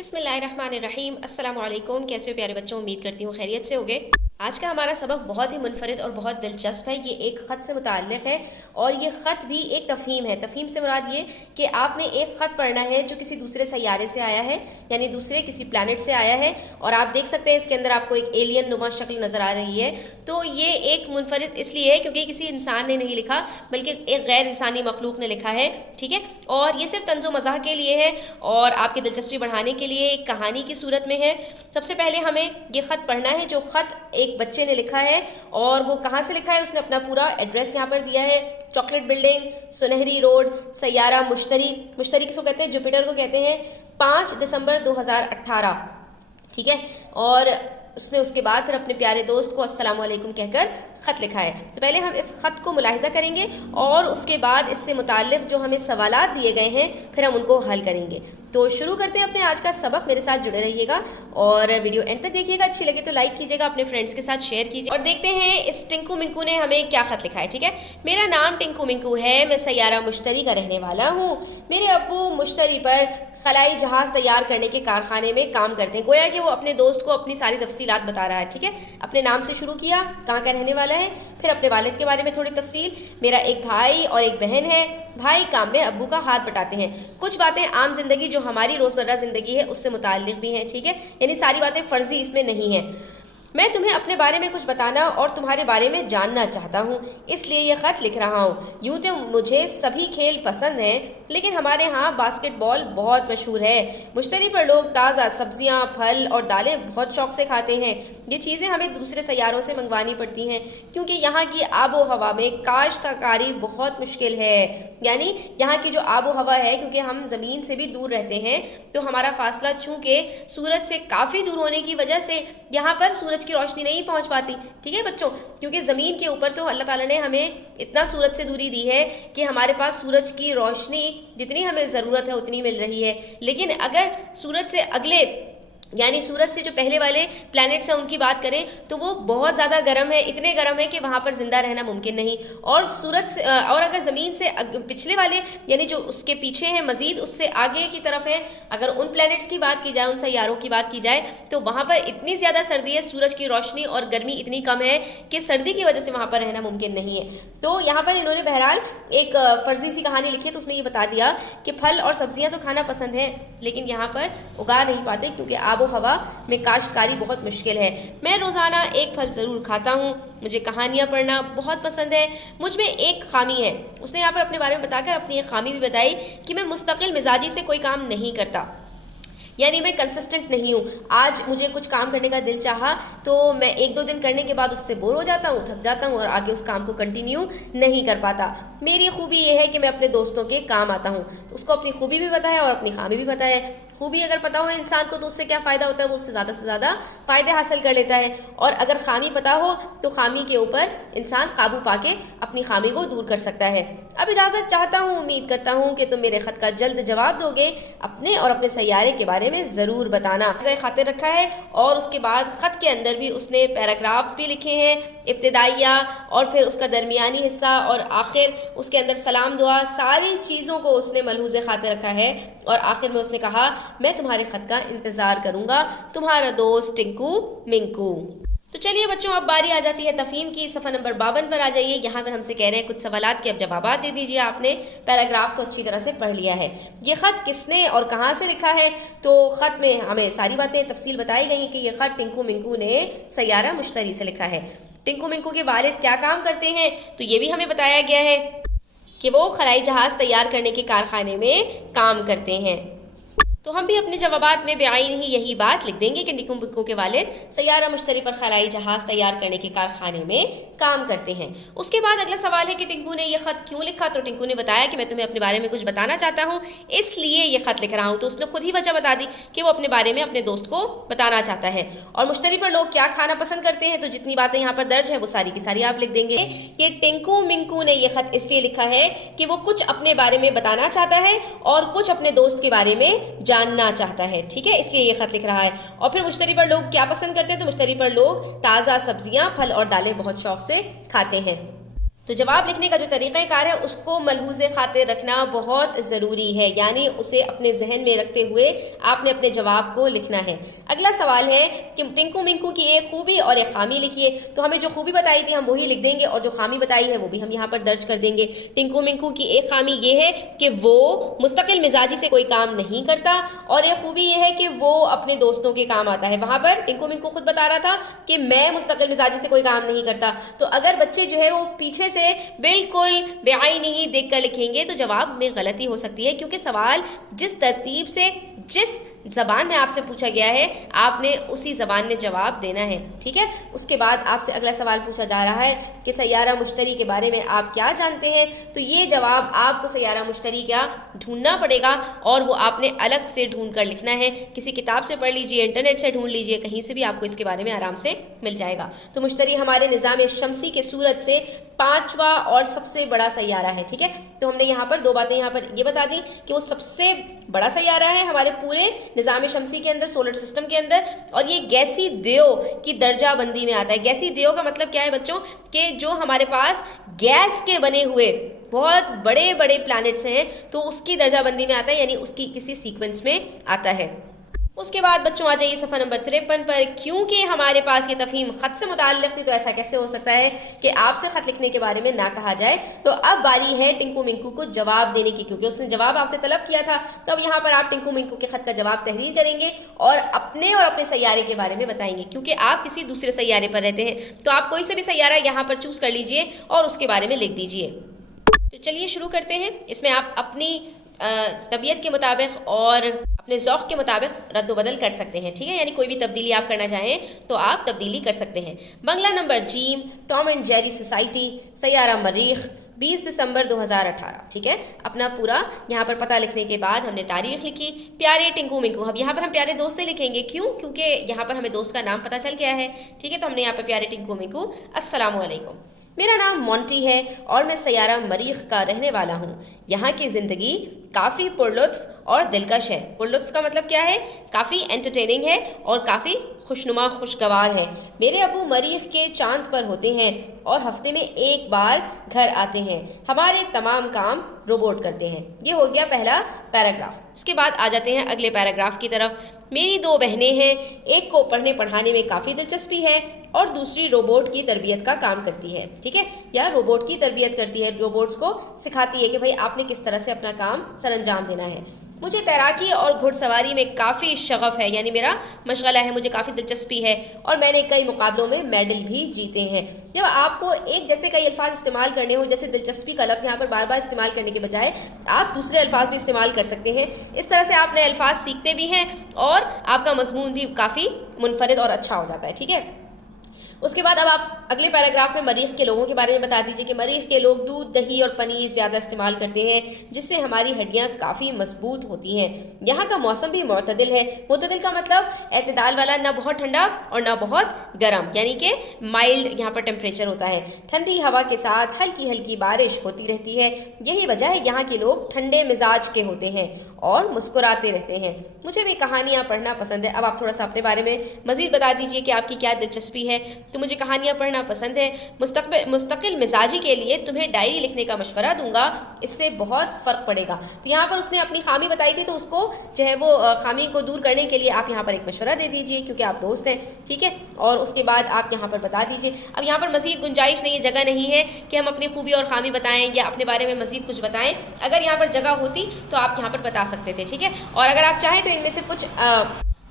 बिस्मिल्लाहिर्रहमानिर्रहीम। अस्सलाम वालेकुम। कैसे हो प्यारे बच्चों, उम्मीद करती हूँ खैरियत से होगे। आज का हमारा सबक बहुत ही मुनफरिद और बहुत दिलचस्प है। ये एक ख़त से मुताल्लिक़ है और ये ख़त भी एक तफ़हीम है। तफ़हीम से मुराद ये कि आपने एक ख़त पढ़ना है जो किसी दूसरे सैयारे से आया है, यानी दूसरे किसी प्लैनेट से आया है, और आप देख सकते हैं इसके अंदर आपको एक एलियन नुमा शक्ल नज़र आ रही है। तो ये एक मुनफरिद इसलिए है क्योंकि किसी इंसान ने नहीं लिखा, बल्कि एक गैर इंसानी मखलूक ने लिखा है। ठीक है, और ये सिर्फ तंज़ो मज़ाह के लिए है और आपकी दिलचस्पी बढ़ाने के लिए एक कहानी की सूरत में है। सबसे पहले हमें ये ख़त पढ़ना है जो ख़त एक बच्चे ने लिखा है, और वो कहाँ से लिखा है, उसने अपना पूरा एड्रेस यहाँ पर दिया है। चॉकलेट बिल्डिंग, सुनहरी रोड, सैयारा मुश्तरी। मुश्तरी किसको कहते हैं? जुपिटर को कहते हैं। 5 दिसंबर 2018। ठीक है, और उसने उसके बाद फिर अपने प्यारे दोस्त को अस्सलाम वालेकुम कहकर ख़त लिखा है। तो पहले हम इस ख़त को मुलाहिज़ा करेंगे और उसके बाद इससे मुताल्लिक़ जो हमें सवालात दिए गए हैं फिर हम उनको हल करेंगे। तो शुरू करते हैं अपने आज का सबक। मेरे साथ जुड़े रहिएगा और वीडियो एंड तक देखिएगा। अच्छी लगे तो लाइक कीजिएगा, अपने फ्रेंड्स के साथ शेयर कीजिए। और देखते हैं इस टिंकू मिंकू ने हमें क्या ख़त लिखा है। ठीक है, मेरा नाम टिंकू मिंकू है, मैं सैयारा मुश्तरी का रहने वाला हूँ। मेरे अब्बू मुश्तरी पर खलाई जहाज़ तैयार करने के कारखाने में काम करते हैं। गोया कि वो अपने दोस्त को अपनी सारी तफसीलात बता रहा है। ठीक है, अपने नाम से शुरू किया, कहाँ का रहने वाला है, फिर अपने वालिद के बारे में थोड़ी तफसील। मेरा एक भाई और एक बहन है। भाई काम में अब्बू का हाथ बटाते हैं। कुछ बातें आम जिंदगी जो हमारी रोज़मर्रा ज़िंदगी है उससे मुताल्लिक़ भी हैं। ठीक है, यानी सारी बातें फ़र्ज़ी इसमें नहीं हैं। मैं तुम्हें अपने बारे में कुछ बताना और तुम्हारे बारे में जानना चाहता हूँ, इसलिए यह ख़त लिख रहा हूँ। यूँ तो मुझे सभी खेल पसंद हैं, लेकिन हमारे यहाँ बास्केटबॉल बहुत मशहूर है। मुश्तरी पर लोग ताज़ा सब्जियाँ, फल और दालें बहुत शौक़ से खाते हैं। ये चीज़ें हमें दूसरे सैयारों से मंगवानी पड़ती हैं क्योंकि यहाँ की आबो हवा में काश्तकारी बहुत मुश्किल है। यानी यहाँ की जो आबो हवा है, क्योंकि हम ज़मीन से भी दूर रहते हैं तो हमारा फ़ासला चूँकि सूरज से काफ़ी दूर होने की वजह से यहाँ पर सूरज की रोशनी नहीं पहुंच पाती। ठीक है बच्चों, क्योंकि ज़मीन के ऊपर तो अल्लाह ताला ने हमें इतना सूरज से दूरी दी है कि हमारे पास सूरज की रोशनी जितनी हमें ज़रूरत है उतनी मिल रही है। लेकिन अगर सूरज से अगले यानी सूरज से जो पहले वाले प्लैनेट्स हैं उनकी बात करें तो वो बहुत ज़्यादा गर्म है, इतने गर्म है कि वहाँ पर ज़िंदा रहना मुमकिन नहीं। और सूरज से और अगर ज़मीन से पिछले वाले यानी जो उसके पीछे हैं, मज़ीद उससे आगे की तरफ है, अगर उन प्लैनेट्स की बात की जाए, उन सैयारों की बात की जाए, तो वहाँ पर इतनी ज़्यादा सर्दी है, सूरज की रोशनी और गर्मी इतनी कम है कि सर्दी की वजह से वहाँ पर रहना मुमकिन नहीं है। तो यहाँ पर इन्होंने बहरहाल एक फ़र्जी सी कहानी लिखी है, तो उसमें ये बता दिया कि फल और सब्ज़ियाँ तो खाना पसंद है, लेकिन यहाँ पर उगा नहीं पाते क्योंकि आबो हवा में काश्तकारी बहुत मुश्किल है। मैं रोज़ाना एक फल ज़रूर खाता हूँ। मुझे कहानियाँ पढ़ना बहुत पसंद है। मुझ में एक खामी है। उसने यहाँ पर अपने बारे में बताकर अपनी एक खामी भी बताई कि मैं मुस्तकिल मिजाजी से कोई काम नहीं करता, यानी मैं कंसिस्टेंट नहीं हूँ। आज मुझे कुछ काम करने का दिल चाहा तो मैं 1-2 दिन करने के बाद उससे बोर हो जाता हूँ, थक जाता हूँ और आगे उस काम को कंटिन्यू नहीं कर पाता। मेरी खूबी ये है कि मैं अपने दोस्तों के काम आता हूँ। तो उसको अपनी खूबी भी पता है और अपनी खामी भी पता है। खूबी अगर पता हो इंसान को तो उससे क्या फ़ायदा होता है, वो उससे ज़्यादा फ़ायदे हासिल कर लेता है। और अगर खामी पता हो तो खामी के ऊपर इंसान काबू पाके अपनी खामी को दूर कर सकता है। अब इजाज़त चाहता हूँ, उम्मीद करता हूँ कि तुम मेरे ख़त का जल्द जवाब दोगे। अपने और अपने सैयारे के बारे में ज़रूर बताना। खातिर रखा है और उसके बाद ख़त के अंदर भी उसने पैराग्राफ्स भी लिखे हैं, इब्तिदाइया और फिर उसका दरमियानी हिस्सा और आखिर उसके अंदर सलाम दुआ, सारी चीज़ों को उसने मलहूज़े खातिर रखा है। और आखिर में उसने कहा, मैं तुम्हारे ख़त का इंतज़ार करूँगा, तुम्हारा दोस्त टिंकू मिंकू। तो चलिए बच्चों, अब बारी आ जाती है तफ़हीम की। सफ़ा नंबर 52 पर आ जाइए। यहाँ पर हमसे कह रहे हैं कुछ सवालात के अब जवाबात दे दीजिए। आपने पैराग्राफ तो अच्छी तरह से पढ़ लिया है। ये ख़त किसने और कहाँ से लिखा है? तो ख़त में हमें सारी बातें तफसील बताई गई कि ये ख़त टिंकू मिंकू ने सैयारा मुश्तरी से लिखा है। टिंकू मिंकू के वालिद क्या काम करते हैं तो ये भी हमें बताया गया है कि वो खलाई जहाज़ तैयार करने के कारखाने में काम करते हैं। तो हम भी अपने जवाबात में बेआइन ही यही बात लिख देंगे कि टिंकू मिंकू के वालिद सैयारा मुश्तरी पर खलाई जहाज़ तैयार करने के कारखाने में काम करते हैं। उसके बाद अगला सवाल है कि टिंकू ने यह ख़त क्यों लिखा? तो टिंकू ने बताया कि मैं तुम्हें अपने बारे में कुछ बताना चाहता हूँ, इसलिए ये ख़त लिख रहा हूँ। तो उसने खुद ही वजह बता दी कि वो अपने बारे में अपने दोस्त को बताना चाहता है। और मुश्तरी पर लोग क्या खाना पसंद करते हैं, तो जितनी बातें यहाँ पर दर्ज है वो सारी की सारी आप लिख देंगे कि टिंकू मिंकू ने यह ख़त इसलिए लिखा है कि वो कुछ अपने बारे में बताना चाहता है और कुछ अपने दोस्त के बारे में जानना चाहता है। ठीक है, इसलिए ये ख़त लिख रहा है। और फिर मुश्तरी पर लोग क्या पसंद करते हैं, तो मुश्तरी पर लोग ताज़ा सब्जियां, फल और दालें बहुत शौक से खाते हैं। تو جواب لکھنے کا جو طریقہ کار ہے اس کو ملحوظ خاطر رکھنا بہت ضروری ہے، یعنی اسے اپنے ذہن میں رکھتے ہوئے آپ نے اپنے جواب کو لکھنا ہے۔ اگلا سوال ہے کہ ٹنکو منکو کی ایک خوبی اور ایک خامی لکھیے۔ تو ہمیں جو خوبی بتائی تھی ہم وہی لکھ دیں گے اور جو خامی بتائی ہے وہ بھی ہم یہاں پر درج کر دیں گے۔ ٹنکو منکو کی ایک خامی یہ ہے کہ وہ مستقل مزاجی سے کوئی کام نہیں کرتا، اور ایک خوبی یہ ہے کہ وہ اپنے دوستوں کے کام آتا ہے۔ وہاں پر ٹنکو منکو خود بتا رہا تھا کہ میں مستقل مزاجی سے کوئی کام نہیں کرتا، تو اگر بچے جو ہے وہ پیچھے سے بالکل بے آئینی ہی دیکھ کر لکھیں گے تو جواب میں غلطی ہو سکتی ہے، کیونکہ سوال جس ترتیب سے جس زبان میں آپ سے پوچھا گیا ہے آپ نے اسی زبان میں جواب دینا ہے، ٹھیک ہے۔ اس کے بعد آپ سے اگلا سوال پوچھا جا رہا ہے کہ سیارہ مشتری کے بارے میں آپ کیا جانتے ہیں، تو یہ جواب آپ کو سیارہ مشتری کا ڈھونڈنا پڑے گا اور وہ آپ نے الگ سے ڈھونڈ کر لکھنا ہے۔ کسی کتاب سے پڑھ لیجئے، انٹرنیٹ سے ڈھونڈ لیجئے، کہیں سے بھی آپ کو اس کے بارے میں آرام سے مل جائے گا۔ تو مشتری ہمارے نظام شمسی کے سورج سے 5واں اور سب سے بڑا سیارہ ہے، ٹھیک ہے۔ تو ہم نے یہاں پر دو باتیں یہاں پر یہ بتا دی کہ وہ سب سے بڑا سیارہ ہے ہمارے پورے نظام شمسی کے اندر، سولر سسٹم کے اندر، اور یہ گیسی دیو کی درجہ بندی میں آتا ہے۔ گیسی دیو کا مطلب کیا ہے بچوں، کہ جو ہمارے پاس گیس کے بنے ہوئے بہت بڑے بڑے پلانٹس ہیں تو اس کی درجہ بندی میں آتا ہے، یعنی اس کی کسی سیکوینس میں آتا ہے۔ اس کے بعد بچوں آ جائیے صفحہ نمبر 53 پر۔ کیونکہ ہمارے پاس یہ تفہیم خط سے متعلق تھی تو ایسا کیسے ہو سکتا ہے کہ آپ سے خط لکھنے کے بارے میں نہ کہا جائے۔ تو اب باری ہے ٹنکو منکو کو جواب دینے کی، کیونکہ اس نے جواب آپ سے طلب کیا تھا، تو اب یہاں پر آپ ٹنکو منکو کے خط کا جواب تحریر کریں گے اور اپنے سیارے کے بارے میں بتائیں گے، کیونکہ آپ کسی دوسرے سیارے پر رہتے ہیں۔ تو آپ کوئی سے بھی سیارہ یہاں پر چوز کر لیجئے اور اس کے بارے میں لکھ دیجئے۔ تو چلیے شروع کرتے ہیں۔ اس میں آپ اپنی طبیعت کے مطابق اور اپنے ذوق کے مطابق رد و بدل کر سکتے ہیں، ٹھیک ہے، یعنی کوئی بھی تبدیلی آپ کرنا چاہیں تو آپ تبدیلی کر سکتے ہیں۔ بنگلہ نمبر جیم، ٹام اینڈ جیری سوسائٹی، سیارہ مریخ، 20 دسمبر 2018، ٹھیک ہے۔ اپنا پورا یہاں پر پتہ لکھنے کے بعد ہم نے تاریخ لکھی۔ پیارے ٹنکو منکو، اب یہاں پر ہم پیارے دوستے لکھیں گے، کیوں؟ کیونکہ یہاں پر ہمیں دوست کا نام پتہ چل گیا ہے، ٹھیک ہے۔ تو ہم نے یہاں پر پیارے ٹنکو منکو، السلام علیکم، میرا نام مونٹی ہے اور میں سیارہ مریخ کا رہنے والا ہوں۔ یہاں کی زندگی کافی پرلطف اور دلکش ہے۔ پرلطف کا مطلب کیا ہے؟ کافی انٹرٹیننگ ہے اور کافی خوشنما خوشگوار ہے۔ میرے ابو مریخ کے چاند پر ہوتے ہیں اور ہفتے میں ایک بار گھر آتے ہیں۔ ہمارے تمام کام روبوٹ کرتے ہیں۔ یہ ہو گیا پہلا پیراگراف۔ اس کے بعد آ جاتے ہیں اگلے پیراگراف کی طرف۔ میری 2 بہنیں ہیں، ایک کو پڑھنے پڑھانے میں کافی دلچسپی ہے اور دوسری روبوٹ کی تربیت کا کام کرتی ہے، ٹھیک ہے، یا روبوٹ کی تربیت کرتی ہے، روبوٹس کو سکھاتی ہے کہ بھائی آپ نے کس طرح سے اپنا کام سر انجام دینا ہے۔ مجھے تیراکی اور گھڑ سواری میں کافی شغف ہے، یعنی میرا مشغلہ ہے، مجھے کافی دلچسپی ہے اور میں نے کئی مقابلوں میں میڈل بھی جیتے ہیں۔ جب آپ کو ایک جیسے کئی الفاظ استعمال کرنے ہوں، جیسے دلچسپی کا لفظ یہاں پر بار بار استعمال کرنے کے بجائے آپ دوسرے الفاظ بھی استعمال کر سکتے ہیں۔ اس طرح سے آپ نئے الفاظ سیکھتے بھی ہیں اور آپ کا مضمون بھی کافی منفرد اور اچھا ہو جاتا ہے، ٹھیک ہے۔ اس کے بعد اب آپ اگلے پیراگراف میں مریخ کے لوگوں کے بارے میں بتا دیجئے کہ مریخ کے لوگ دودھ، دہی اور پنیر زیادہ استعمال کرتے ہیں، جس سے ہماری ہڈیاں کافی مضبوط ہوتی ہیں۔ یہاں کا موسم بھی معتدل ہے۔ معتدل کا مطلب اعتدال والا، نہ بہت ٹھنڈا اور نہ بہت گرم، یعنی کہ مائلڈ یہاں پر ٹیمپریچر ہوتا ہے۔ ٹھنڈی ہوا کے ساتھ ہلکی ہلکی بارش ہوتی رہتی ہے۔ یہی وجہ ہے یہاں کے لوگ ٹھنڈے مزاج کے ہوتے ہیں اور مسکراتے رہتے ہیں۔ مجھے بھی کہانیاں پڑھنا پسند ہے۔ اب آپ تھوڑا سا اپنے بارے میں مزید بتا دیجئے کہ آپ کی کیا دلچسپی ہے۔ تو مجھے کہانیاں پڑھنا پسند ہے۔ مستقل مزاجی کے لیے تمہیں ڈائری لکھنے کا مشورہ دوں گا، اس سے بہت فرق پڑے گا۔ تو یہاں پر اس نے اپنی خامی بتائی تھی، تو اس کو جو ہے وہ خامی کو دور کرنے کے لیے آپ یہاں پر ایک مشورہ دے دیجئے، کیونکہ آپ دوست ہیں، ٹھیک ہے۔ اور اس کے بعد آپ یہاں پر بتا دیجئے۔ اب یہاں پر مزید گنجائش نہیں ہے، جگہ نہیں ہے کہ ہم اپنی خوبی اور خامی بتائیں یا اپنے بارے میں مزید کچھ بتائیں۔ اگر یہاں پر جگہ ہوتی تو آپ یہاں پر بتا سکتے تھے، ٹھیک ہے۔ اور اگر آپ چاہیں تو ان میں سے کچھ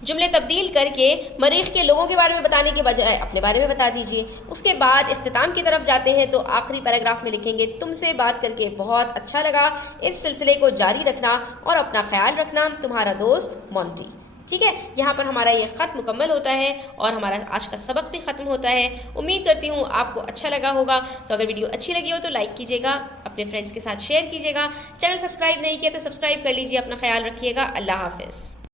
جملے تبدیل کر کے مریخ کے لوگوں کے بارے میں بتانے کے بجائے اپنے بارے میں بتا دیجئے۔ اس کے بعد اختتام کی طرف جاتے ہیں تو آخری پیراگراف میں لکھیں گے، تم سے بات کر کے بہت اچھا لگا، اس سلسلے کو جاری رکھنا اور اپنا خیال رکھنا، تمہارا دوست مونٹی، ٹھیک ہے۔ یہاں پر ہمارا یہ خط مکمل ہوتا ہے اور ہمارا آج کا سبق بھی ختم ہوتا ہے۔ امید کرتی ہوں آپ کو اچھا لگا ہوگا۔ تو اگر ویڈیو اچھی لگی ہو تو لائک کیجیے گا، اپنے فرینڈس کے ساتھ شیئر کیجیے گا، چینل سبسکرائب نہیں کیا تو سبسکرائب کر لیجیے۔ اپنا خیال رکھیے گا۔ اللہ حافظ۔